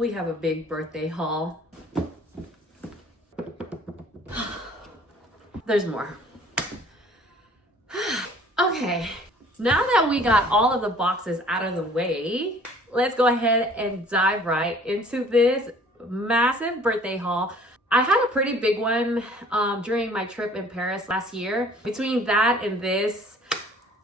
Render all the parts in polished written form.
we have a big birthday haul. There's more. Okay, now that we got all of the boxes out of the way, let's go ahead and dive right into this massive birthday haul. I had a pretty big one during my trip in Paris last year. Between that and this,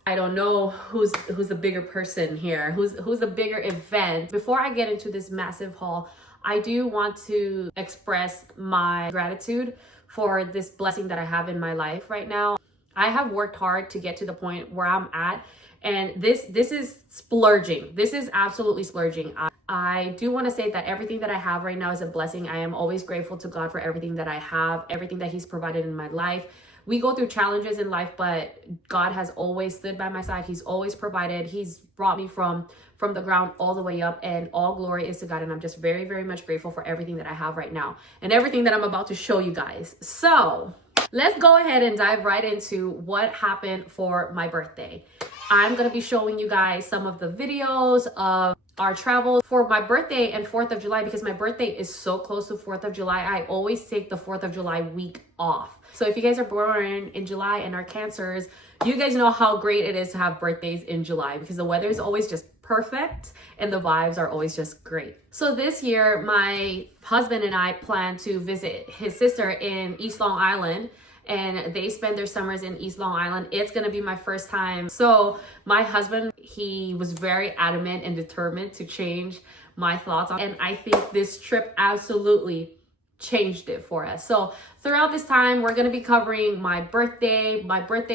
I don't know who's the bigger person here, who's the bigger event. Before I get into this massive haul, I do want to express my gratitude for this blessing that I have in my life right now. I have worked hard to get to the point where I'm at, and this is splurging. This is absolutely splurging. I do want to say that everything that I have right now is a blessing. I am always grateful to God for everything that I have, everything that He's provided in my life. We go through challenges in life, but God has always stood by my side. He's always provided. He's brought me from the ground all the way up, and all glory is to God. And I'm just very, very much grateful for everything that I have right now and everything that I'm about to show you guys. So let's go ahead and dive right into what happened for my birthday. I'm going to be showing you guys some of the videos of our travel for my birthday and 4th of July, because my birthday is so close to 4th of July. I always take the 4th of July week off. So if you guys are born in July and are Cancers, you guys know how great it is to have birthdays in July, because the weather is always just perfect and the vibes are always just great. So this year, my husband and I plan to visit his sister in East Long Island, and they spend their summers in East Long Island. It's gonna be my first time. So my husband, he was very adamant and determined to change my thoughts on, and I think this trip absolutely changed it for us. So throughout this time, we're gonna be covering my birthday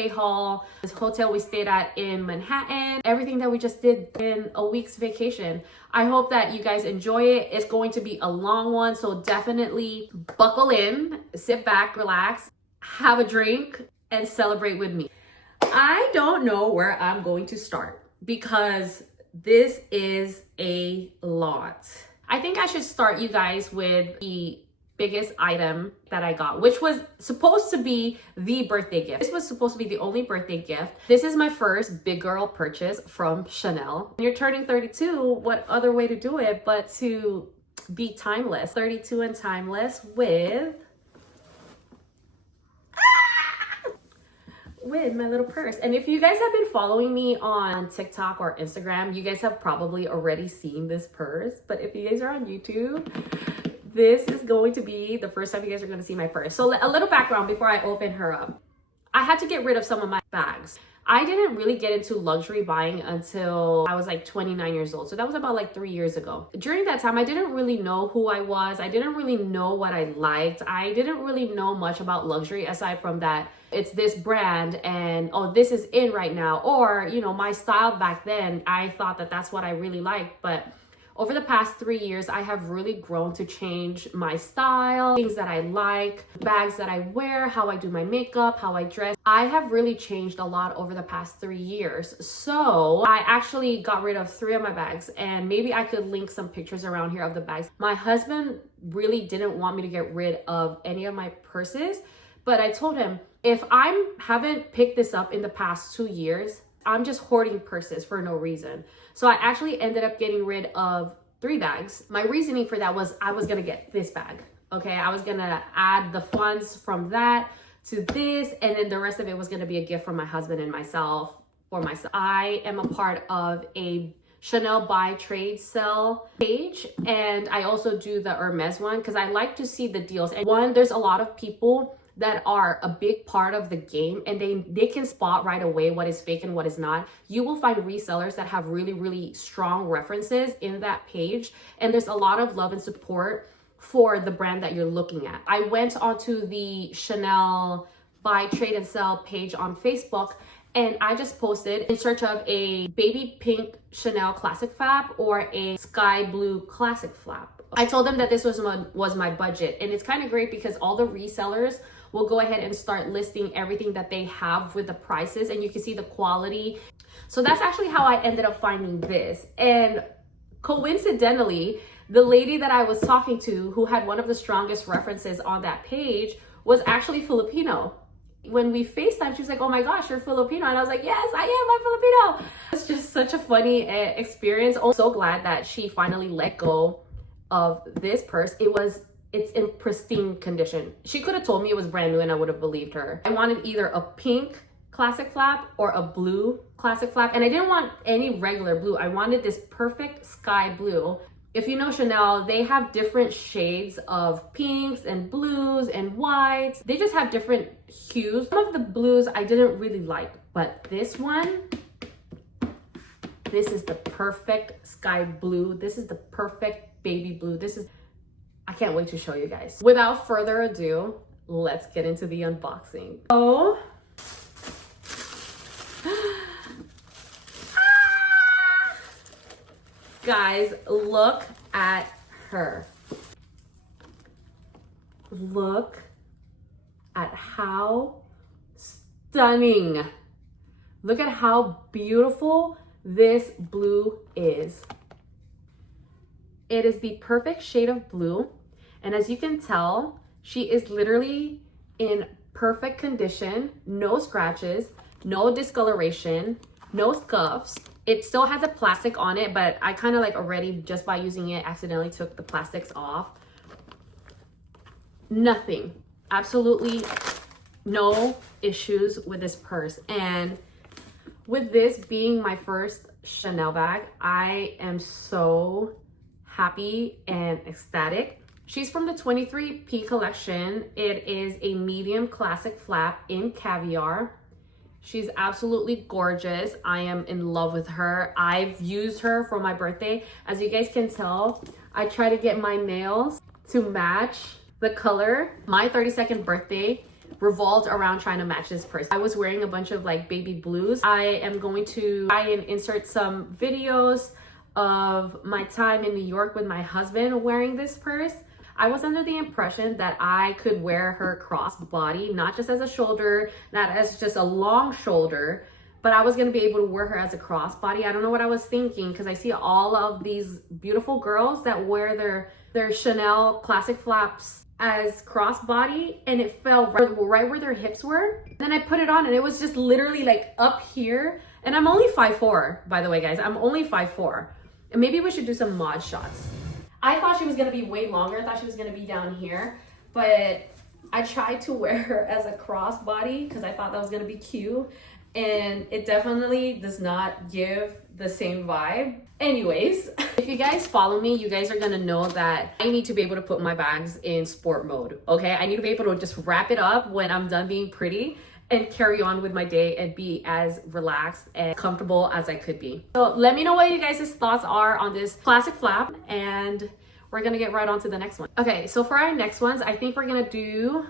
haul, this hotel we stayed at in Manhattan, everything that we just did in a week's vacation. I hope that you guys enjoy it. It's going to be a long one, so definitely buckle in, sit back, relax, have a drink, and celebrate with me. I don't know where I'm going to start because this is a lot. I think I should start you guys with the biggest item that I got, which was supposed to be the birthday gift. This was supposed to be the only birthday gift. This is my first big girl purchase from Chanel. When you're turning 32, what other way to do it but to be timeless? 32 and timeless with my little purse. And if you guys have been following me on TikTok or Instagram, you guys have probably already seen this purse. But if you guys are on YouTube, this is going to be the first time you guys are going to see my purse. So a little background before I open her up. I had to get rid of some of my bags. I didn't really get into luxury buying until I was like 29 years old. So that was about like 3 years ago. During that time, I didn't really know who I was. I didn't really know what I liked. I didn't really know much about luxury aside from that it's this brand and, oh, this is in right now. Or, you know, my style back then, I thought that that's what I really liked. But over the past 3 years, I have really grown to change my style, things that I like, bags that I wear, how I do my makeup, how I dress. I have really changed a lot over the past 3 years. So I actually got rid of 3 of my bags, and maybe I could link some pictures around here of the bags. My husband really didn't want me to get rid of any of my purses, but I told him, if I haven't picked this up in the past 2 years, I'm just hoarding purses for no reason. So I actually ended up getting rid of 3 bags. My reasoning for that was I was gonna get this bag, okay? I was gonna add the funds from that to this, and then the rest of it was gonna be a gift from my husband and myself, for myself. I am a part of a Chanel buy trade sell page, and I also do the Hermes one because I like to see the deals. And one, there's a lot of people that are a big part of the game, and they can spot right away what is fake and what is not. You will find resellers that have really, really strong references in that page, and there's a lot of love and support for the brand that you're looking at. I went onto the Chanel buy trade and sell page on Facebook, and I just posted in search of a baby pink Chanel classic flap or a sky blue classic flap. I told them that this was my budget, and it's kind of great because all the resellers will go ahead and start listing everything that they have with the prices, and you can see the quality. So that's actually how I ended up finding this. And coincidentally, the lady that I was talking to who had one of the strongest references on that page was actually Filipino. When we FaceTime, she was like, oh my gosh, you're Filipino. And I was like, yes, I am, I'm Filipino. It's just such a funny experience. I'm so glad that she finally let go of this purse. It's in pristine condition. She could have told me it was brand new and I would have believed her. I wanted either a pink classic flap or a blue classic flap, and I didn't want any regular blue. I wanted this perfect sky blue. If you know Chanel, they have different shades of pinks and blues and whites. They just have different hues. Some of the blues I didn't really like, but this one, this is the perfect sky blue. This is the perfect baby blue. I can't wait to show you guys. Without further ado, let's get into the unboxing. Oh. Guys, look at her. Look at how stunning. Look at how beautiful this blue is. It is the perfect shade of blue. And as you can tell, she is literally in perfect condition. No scratches, no discoloration, no scuffs. It still has a plastic on it, but I kind of like already, just by using it, accidentally took the plastics off. Nothing, absolutely no issues with this purse. And with this being my first Chanel bag, I am so happy and ecstatic. She's from the 23P collection. It is a medium classic flap in Caviar. She's absolutely gorgeous. I am in love with her. I've used her for my birthday. As you guys can tell, I try to get my nails to match the color. My 32nd birthday revolved around trying to match this purse. I was wearing a bunch of like baby blues. I am going to try and insert some videos of my time in New York with my husband wearing this purse. I was under the impression that I could wear her crossbody, not just as a shoulder, not as just a long shoulder, but I was gonna be able to wear her as a crossbody. I don't know what I was thinking, because I see all of these beautiful girls that wear their Chanel classic flaps as crossbody, and it fell right where their hips were. Then I put it on and it was just literally like up here. And I'm only 5'4", by the way, guys. I'm only 5'4". And maybe we should do some mod shots. I thought she was gonna be way longer. I thought she was gonna be down here, but I tried to wear her as a crossbody because I thought that was gonna be cute, and it definitely does not give the same vibe. Anyways, if you guys follow me, you guys are gonna know that I need to be able to put my bags in sport mode, okay? I need to be able to just wrap it up when I'm done being pretty and carry on with my day and be as relaxed and comfortable as I could be. So let me know what you guys' thoughts are on this classic flap, and we're gonna get right on to the next one. Okay, so for our next ones, I think we're gonna do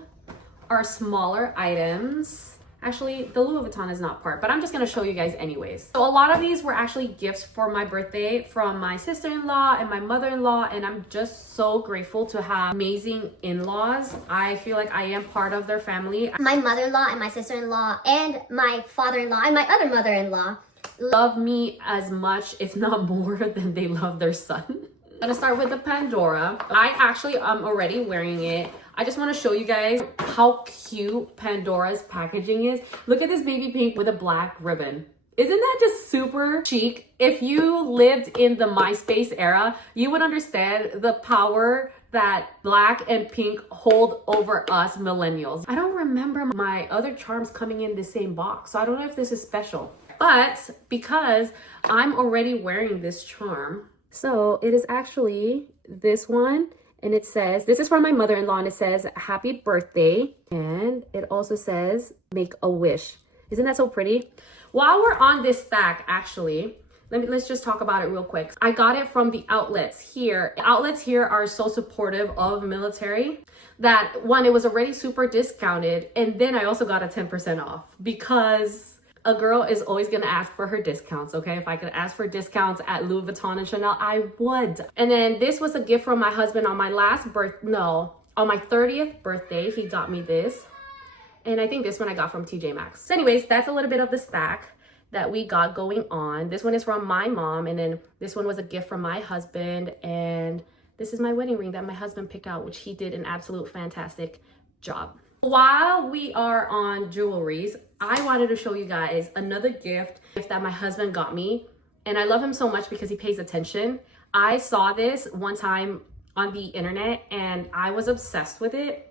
our smaller items. Actually, the Louis Vuitton is not part, but I'm just gonna show you guys anyways. So a lot of these were actually gifts for my birthday from my sister-in-law and my mother-in-law, and I'm just so grateful to have amazing in-laws. I feel like I am part of their family. My mother-in-law and my sister-in-law and my father-in-law and my other mother-in-law love me as much, if not more, than they love their son. I'm gonna start with the Pandora. I actually am already wearing it. I just want to show you guys how cute Pandora's packaging is. Look at this baby pink with a black ribbon. Isn't that just super chic? If you lived in the MySpace era, you would understand the power that black and pink hold over us millennials. I don't remember my other charms coming in the same box, so I don't know if this is special. But because I'm already wearing this charm, so it is actually this one. And it says, this is from my mother-in-law, and it says, happy birthday. And it also says, make a wish. Isn't that so pretty? While we're on this stack, actually, let's just talk about it real quick. I got it from the outlets here. Outlets here are so supportive of military that, one, it was already super discounted. And then I also got a 10% off, because a girl is always gonna ask for her discounts, okay? If I could ask for discounts at Louis Vuitton and Chanel, I would. And then this was a gift from my husband on my on my 30th birthday. He got me this. And I think this one I got from TJ Maxx. So anyways, that's a little bit of the stack that we got going on. This one is from my mom, and then this one was a gift from my husband, and this is my wedding ring that my husband picked out, which he did an absolute fantastic job. While we are on jewelries, I wanted to show you guys another gift that my husband got me. And I love him so much because he pays attention. I saw this one time on the internet and I was obsessed with it.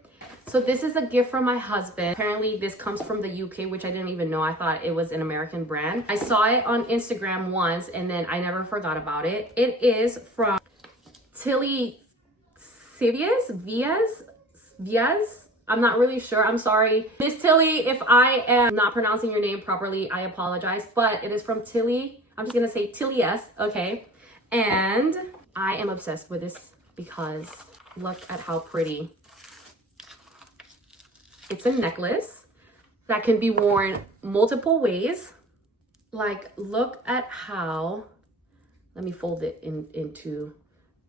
So this is a gift from my husband. Apparently this comes from the UK, which I didn't even know. I thought it was an American brand. I saw it on Instagram once and then I never forgot about it. It is from Tilly Sveaas. I'm not really sure. I'm sorry. Miss Tilly, if I am not pronouncing your name properly, I apologize. But it is from Tilly. I'm just going to say Tilly S. Okay. And I am obsessed with this because look at how pretty. It's a necklace that can be worn multiple ways. Like, look at how, let me fold it into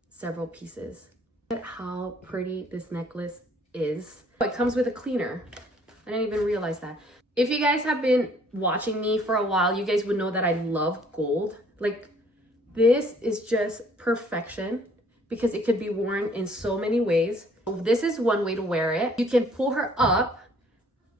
several pieces. Look at how pretty this necklace is. It comes with a cleaner. I didn't even realize that. If you guys have been watching me for a while, you guys would know that I love gold. Like, this is just perfection because it could be worn in so many ways. This is one way to wear it. You can pull her up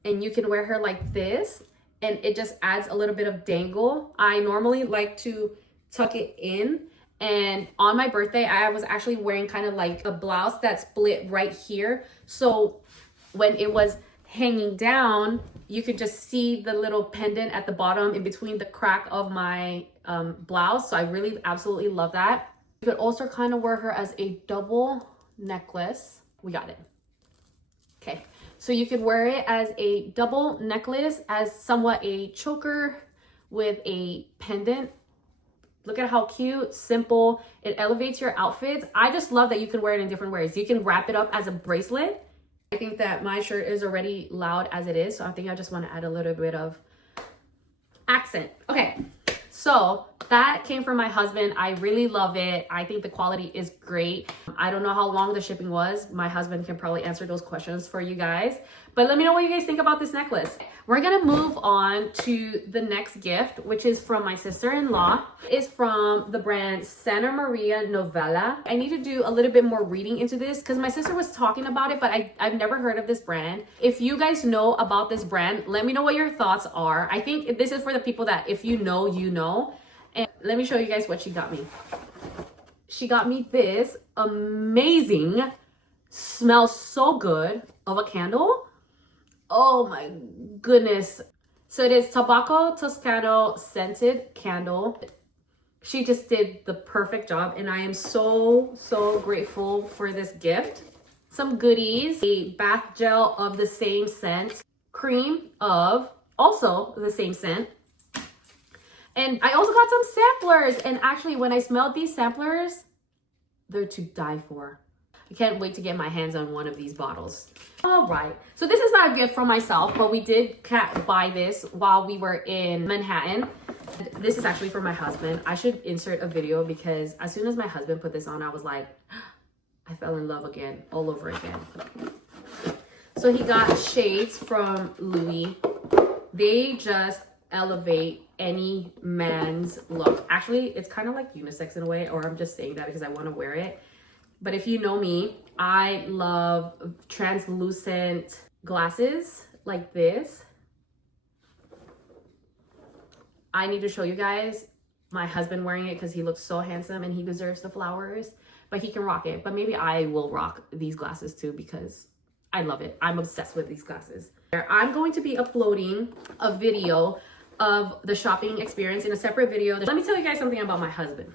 and you can wear her like this and it just adds a little bit of dangle. I normally like to tuck it in, and on my birthday I was actually wearing kind of like a blouse that split right here. So when it was hanging down, you could just see the little pendant at the bottom in between the crack of my blouse. So I really absolutely love that. You could also kind of wear her as a double necklace. We got it. Okay, so you could wear it as a double necklace, as somewhat a choker with a pendant. Look at how cute, simple. It elevates your outfits. I just love that you can wear it in different ways. You can wrap it up as a bracelet. I think that my shirt is already loud as it is, so I think I just want to add a little bit of accent. Okay, so that came from my husband. I really love it. I think the quality is great. I don't know how long the shipping was. My husband can probably answer those questions for you guys. But let me know what you guys think about this necklace. We're gonna move on to the next gift, which is from my sister-in-law. It's from the brand Santa Maria Novella. I need to do a little bit more reading into this because my sister was talking about it, but I've never heard of this brand. If you guys know about this brand, let me know what your thoughts are. I think this is for the people that if you know, you know. And let me show you guys what she got me. She got me this amazing, smells so good of a candle. Oh my goodness. So it is Tabacco Toscano scented candle. She just did the perfect job and I am so grateful for this gift. Some goodies, a bath gel of the same scent, cream of also the same scent. And I also got some samplers, and actually when I smelled these samplers, they're to die for. I can't wait to get my hands on one of these bottles. All right, so this is not a gift from myself, but we did buy this while we were in Manhattan. This is actually for my husband. I should insert a video because as soon as my husband put this on, I was like, I fell in love again, all over again. So he got shades from Louis. They just elevate any man's look. Actually, it's kind of like unisex in a way, or I'm just saying that because I want to wear it. But if you know me, I love translucent glasses like this. I need to show you guys my husband wearing it because he looks so handsome and he deserves the flowers, but he can rock it. But maybe I will rock these glasses too because I love it. I'm obsessed with these glasses. I'm going to be uploading a video of the shopping experience in a separate video. Let me tell you guys something about my husband.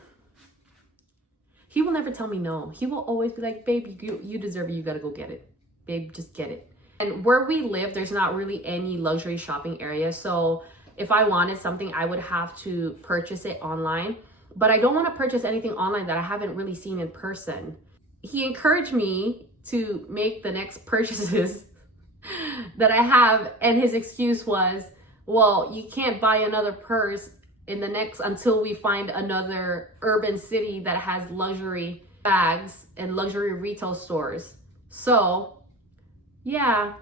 He will never tell me no. He will always be like, babe, you deserve it. You gotta go get it. Babe, just get it. And where we live, there's not really any luxury shopping area. So if I wanted something, I would have to purchase it online. But I don't want to purchase anything online that I haven't really seen in person. He encouraged me to make the next purchases that I have. And his excuse was, well, you can't buy another purse in the next until we find another urban city that has luxury bags and luxury retail stores. So yeah,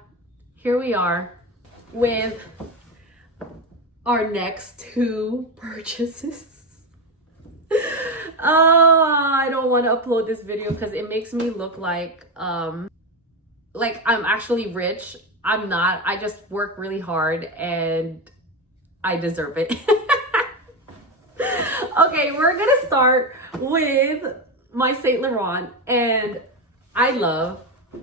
here we are with our next two purchases. I don't want to upload this video because it makes me look like I'm actually rich. I'm not. I just work really hard and I deserve it. Okay, we're gonna start with my Saint Laurent, and I love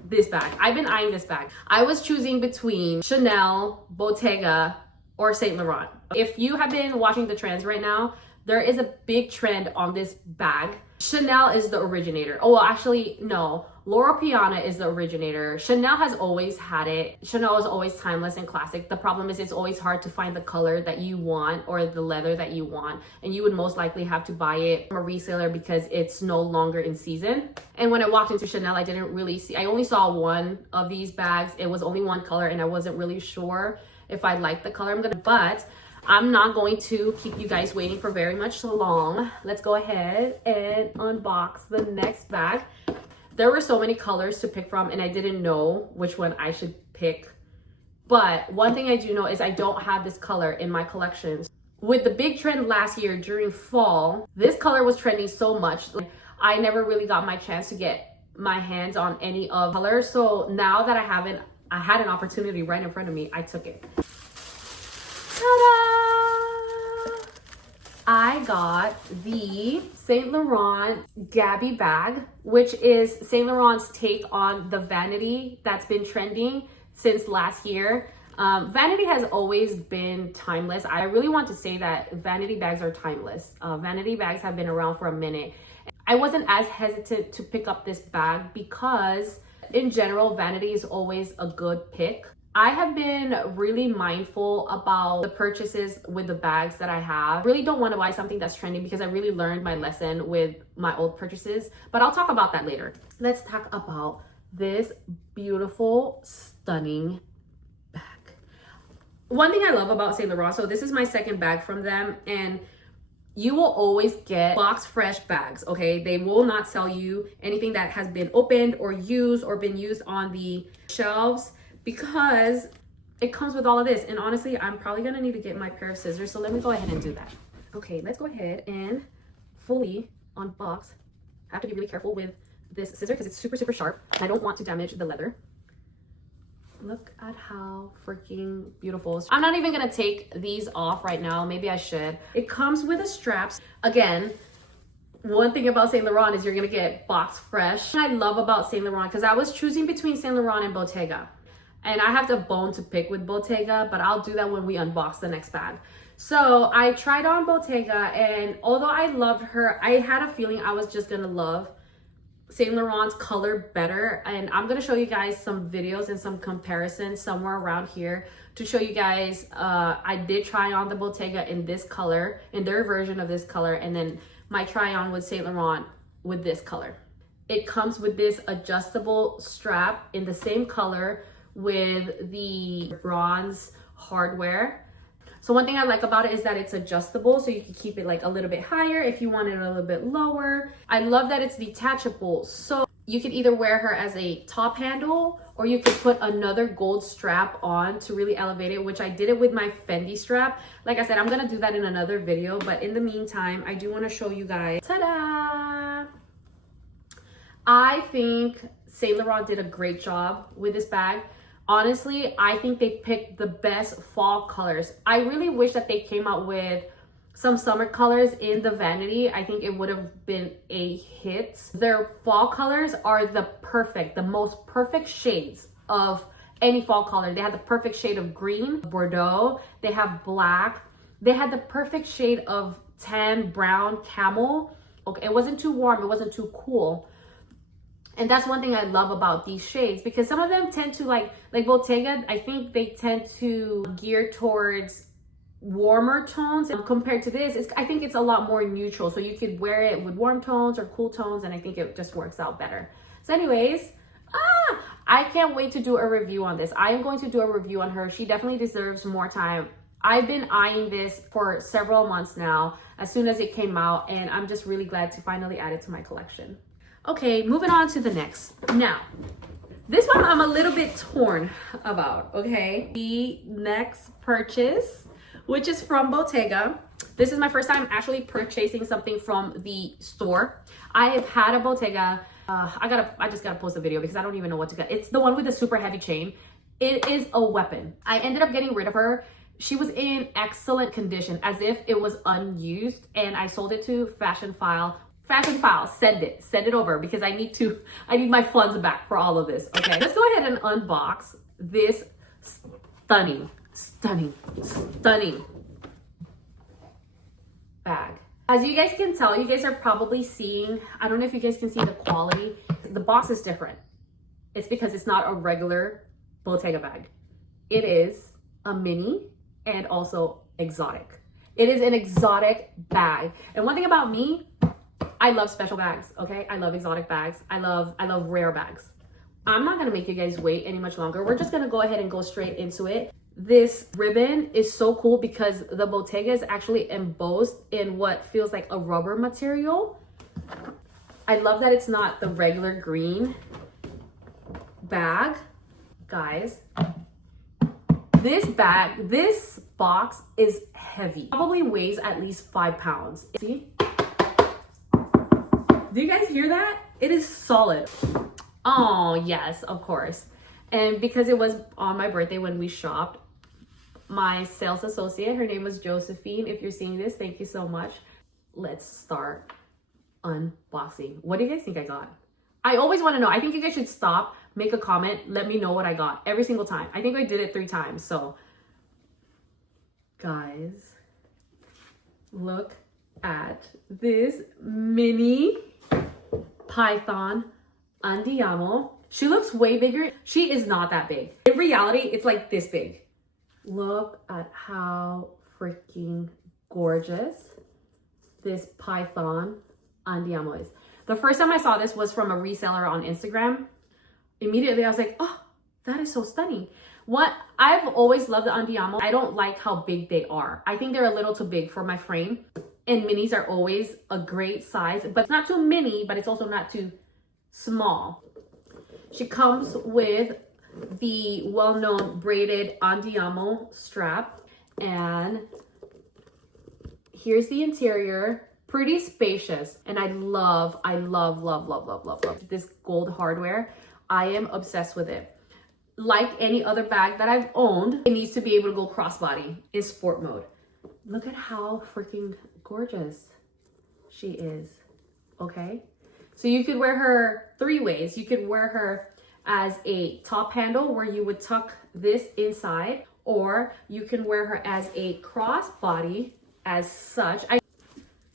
this bag. I've been eyeing this bag. I was choosing between Chanel, Bottega, or Saint Laurent. If you have been watching the trends right now, there is a big trend on this bag. Chanel is the originator. Oh, well, actually, no. Loro Piana is the originator. Chanel has always had it. Chanel is always timeless and classic. The problem is it's always hard to find the color that you want or the leather that you want. And you would most likely have to buy it from a reseller because it's no longer in season. And when I walked into Chanel, I didn't really see, I only saw one of these bags. It was only one color and I wasn't really sure if I liked the color. But I'm not going to keep you guys waiting for very much long. Let's go ahead and unbox the next bag. There were so many colors to pick from and I didn't know which one I should pick. But one thing I do know is I don't have this color in my collections. With the big trend last year during fall, this color was trending so much. I never really got my chance to get my hands on any of colors. So now that I had an opportunity right in front of me, I took it. Ta-da! I got the Saint Laurent Gaby bag, which is Saint Laurent's take on the vanity that's been trending since last year. Vanity has always been timeless. I really want to say that vanity bags are timeless. Vanity bags have been around for a minute. I wasn't as hesitant to pick up this bag because in general, vanity is always a good pick. I have been really mindful about the purchases with the bags that I have. Really don't want to buy something that's trending because I really learned my lesson with my old purchases, but I'll talk about that later. Let's talk about this beautiful, stunning bag. One thing I love about Saint Laurent, so this is my second bag from them, and you will always get box fresh bags, okay? They will not sell you anything that has been opened or used or been used on the shelves, because it comes with all of this. And honestly, I'm probably gonna need to get my pair of scissors. So let me go ahead and do that. Okay, let's go ahead and fully unbox. I have to be really careful with this scissor because it's super, super sharp. I don't want to damage the leather. Look at how freaking beautiful. I'm not even gonna take these off right now. Maybe I should. It comes with a straps. Again, one thing about Saint Laurent is you're gonna get box fresh. I love about Saint Laurent because I was choosing between Saint Laurent and Bottega. And I have a bone to pick with Bottega, but I'll do that when we unbox the next bag. So I tried on Bottega, and although I loved her, I had a feeling I was just gonna love Saint Laurent's color better. And I'm gonna show you guys some videos and some comparisons somewhere around here to show you guys. I did try on the Bottega in this color, in their version of this color, and then my try on with Saint Laurent with this color. It comes with this adjustable strap in the same color with the bronze hardware. So one thing I like about it is that it's adjustable, so you can keep it like a little bit higher if you want it a little bit lower. I love that it's detachable, so you could either wear her as a top handle or you could put another gold strap on to really elevate it, which I did it with my Fendi strap. Like I said, I'm gonna do that in another video, but in the meantime, I do want to show you guys. Ta-da! I think Saint Laurent did a great job with this bag. Honestly, I think they picked the best fall colors. I really wish that they came out with some summer colors in the vanity. I think it would have been a hit. Their fall colors are the most perfect shades of any fall color. They had the perfect shade of green, Bordeaux. They have black. They had the perfect shade of tan, brown, camel. Okay, it wasn't too warm. It wasn't too cool. And that's one thing I love about these shades, because some of them tend to like Bottega, I think they tend to gear towards warmer tones, and compared to this, I think it's a lot more neutral. So you could wear it with warm tones or cool tones, and I think it just works out better. So anyways, I can't wait to do a review on this. I am going to do a review on her. She definitely deserves more time. I've been eyeing this for several months now, as soon as it came out, and I'm just really glad to finally add it to my collection. Okay, moving on to the next. Now, this one I'm a little bit torn about, okay? The next purchase, which is from Bottega. This is my first time actually purchasing something from the store. I have had a Bottega. I just gotta post a video because I don't even know what to get. It's the one with the super heavy chain. It is a weapon. I ended up getting rid of her. She was in excellent condition, as if it was unused, and I sold it to Fashion File. fashion files, send it over because I need my funds back for all of this. Okay, let's go ahead and unbox this stunning bag. As you guys can tell, you guys are probably seeing, I don't know if you guys can see the quality. The box is different. It's because it's not a regular Bottega bag. It is a mini and also exotic. It is an exotic bag. And one thing about me, I love special bags, okay? I love exotic bags. I love rare bags. I'm not gonna make you guys wait any much longer. We're just gonna go ahead and go straight into it. This ribbon is so cool because the Bottega is actually embossed in what feels like a rubber material. I love that it's not the regular green bag. Guys, this box is heavy. Probably weighs at least 5 pounds. See? Do you guys hear that? It is solid. Oh, yes, of course. And because it was on my birthday when we shopped, my sales associate, her name was Josephine. If you're seeing this, thank you so much. Let's start unboxing. What do you guys think I got? I always want to know. I think you guys should stop, make a comment, let me know what I got every single time. I think I did it 3 times. So, guys, look at this mini Python Andiamo. She looks way bigger. She is not that big. In reality, it's like this big. Look at how freaking gorgeous this Python Andiamo is. The first time I saw this was from a reseller on Instagram. Immediately I was like, oh, that is so stunning. I've always loved the Andiamo. I don't like how big they are. I think they're a little too big for my frame. And minis are always a great size, but it's not too mini, but it's also not too small. She comes with the well-known braided Andiamo strap, and here's the interior. Pretty spacious, and I love this gold hardware. I am obsessed with it. Like any other bag that I've owned, it needs to be able to go crossbody in sport mode. Look at how freaking gorgeous she is, okay? So you could wear her 3 ways. You could wear her as a top handle where you would tuck this inside, or you can wear her as a crossbody as such.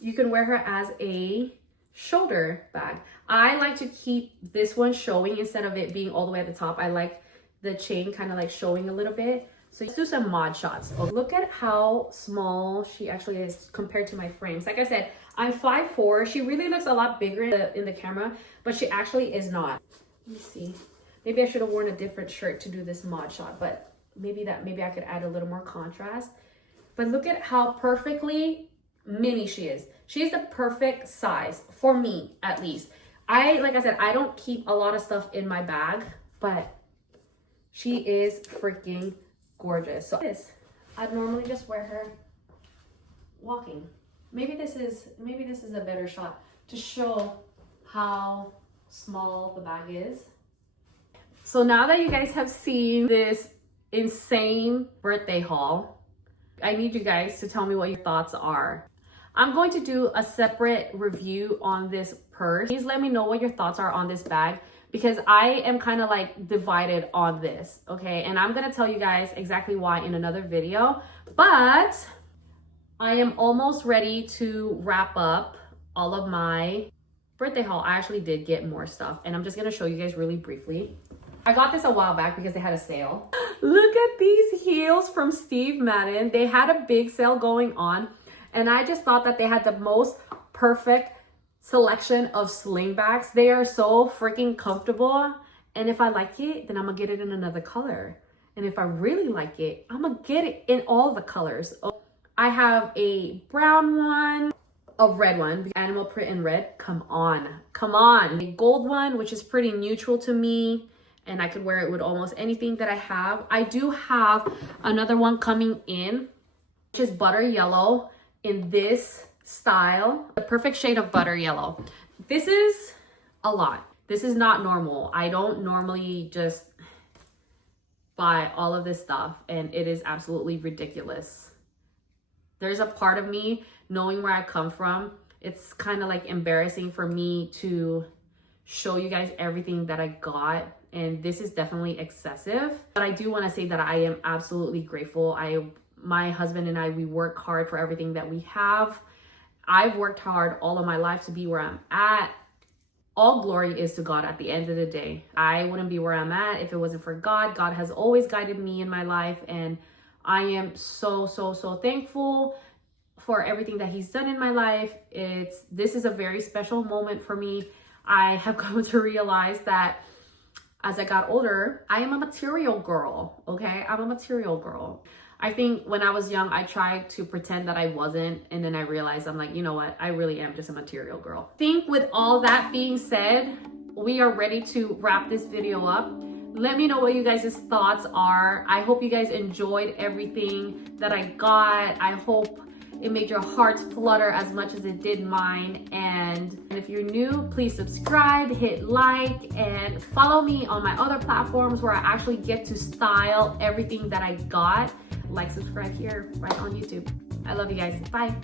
You can wear her as a shoulder bag. I like to keep this one showing instead of it being all the way at the top. I like the chain kind of like showing a little bit. So let's do some mod shots. Oh, look at how small she actually is compared to my frames. Like I said, I'm 5'4". She really looks a lot bigger in the camera, but she actually is not. Let me see. Maybe I should have worn a different shirt to do this mod shot, but maybe I could add a little more contrast. But look at how perfectly mini she is. She is the perfect size for me, at least. Like I said, I don't keep a lot of stuff in my bag, but she is freaking gorgeous. So I'd normally just wear her walking. Maybe this is a better shot to show how small the bag is. So now that you guys have seen this insane birthday haul, I need you guys to tell me what your thoughts are. I'm going to do a separate review on this purse. Please let me know what your thoughts are on this bag, because I am kind of like divided on this, okay? And I'm gonna tell you guys exactly why in another video, but I am almost ready to wrap up all of my birthday haul. I actually did get more stuff, and I'm just gonna show you guys really briefly. I got this a while back because they had a sale. Look at these heels from Steve Madden. They had a big sale going on, and I just thought that they had the most perfect selection of slingbacks. They are so freaking comfortable, and if I like it, then I'm gonna get it in another color. And if I really like it, I'm gonna get it in all the colors. I have a brown one, a red one, animal print in red. Come on. A gold one, which is pretty neutral to me, and I could wear it with almost anything that I have. I do have another one coming in, which is butter yellow in this style, the perfect shade of butter yellow. This is a lot. This is not normal. I don't normally just buy all of this stuff, and it is absolutely ridiculous. There's a part of me, knowing where I come from, It's kind of like embarrassing for me to show you guys everything that I got, and this is definitely excessive. But I do want to say that I am absolutely grateful. My husband and I, we work hard for everything that we have. I've worked hard all of my life to be where I'm at. All glory is to God at the end of the day. I wouldn't be where I'm at if it wasn't for God. God has always guided me in my life, and I am so thankful for everything that he's done in my life. This is a very special moment for me. I have come to realize that as I got older, I am a material girl, okay? I'm a material girl. I think when I was young, I tried to pretend that I wasn't, and then I realized, I'm like, you know what? I really am just a material girl. I think with all that being said, we are ready to wrap this video up. Let me know what you guys' thoughts are. I hope you guys enjoyed everything that I got. I hope it made your hearts flutter as much as it did mine. And if you're new, please subscribe, hit like, and follow me on my other platforms where I actually get to style everything that I got. Like, subscribe here, right on YouTube. I love you guys. Bye.